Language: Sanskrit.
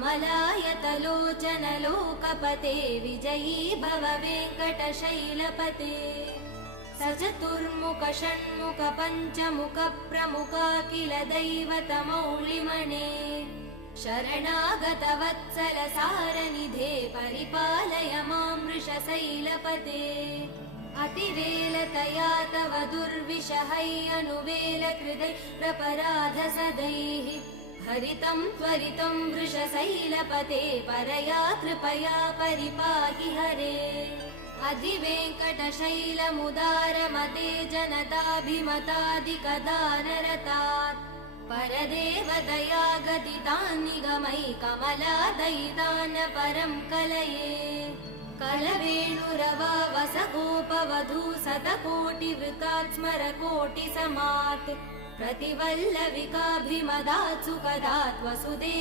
कमलायतलोचन लोकपते विजयी भव वेङ्कटशैलपते सचतुर्मुख षण्मुख पञ्चमुख प्रमुखाखिल दैवतमौलिमणे शरणागत वत्सल सारनिधे परिपालय मां वृषशैलपते अतिवेलतया तव दुर्विषहै अनुवेल कृदै प्रपराध सदैः हरितं त्वरितं वृषशैलपते परया कृपया परिपाहि हरे अधिवेङ्कटशैलमुदारमते जनताभिमतादिकदानरतात् परदेवदया गदितान् निगमै कमलादयितान् परं कलये कलवेणुरवा वसगोपवधू शतकोटिवृतात् स्मरकोटिसमात् प्रतिवल्लविकाभिमदात् सुखदात् वसुदेव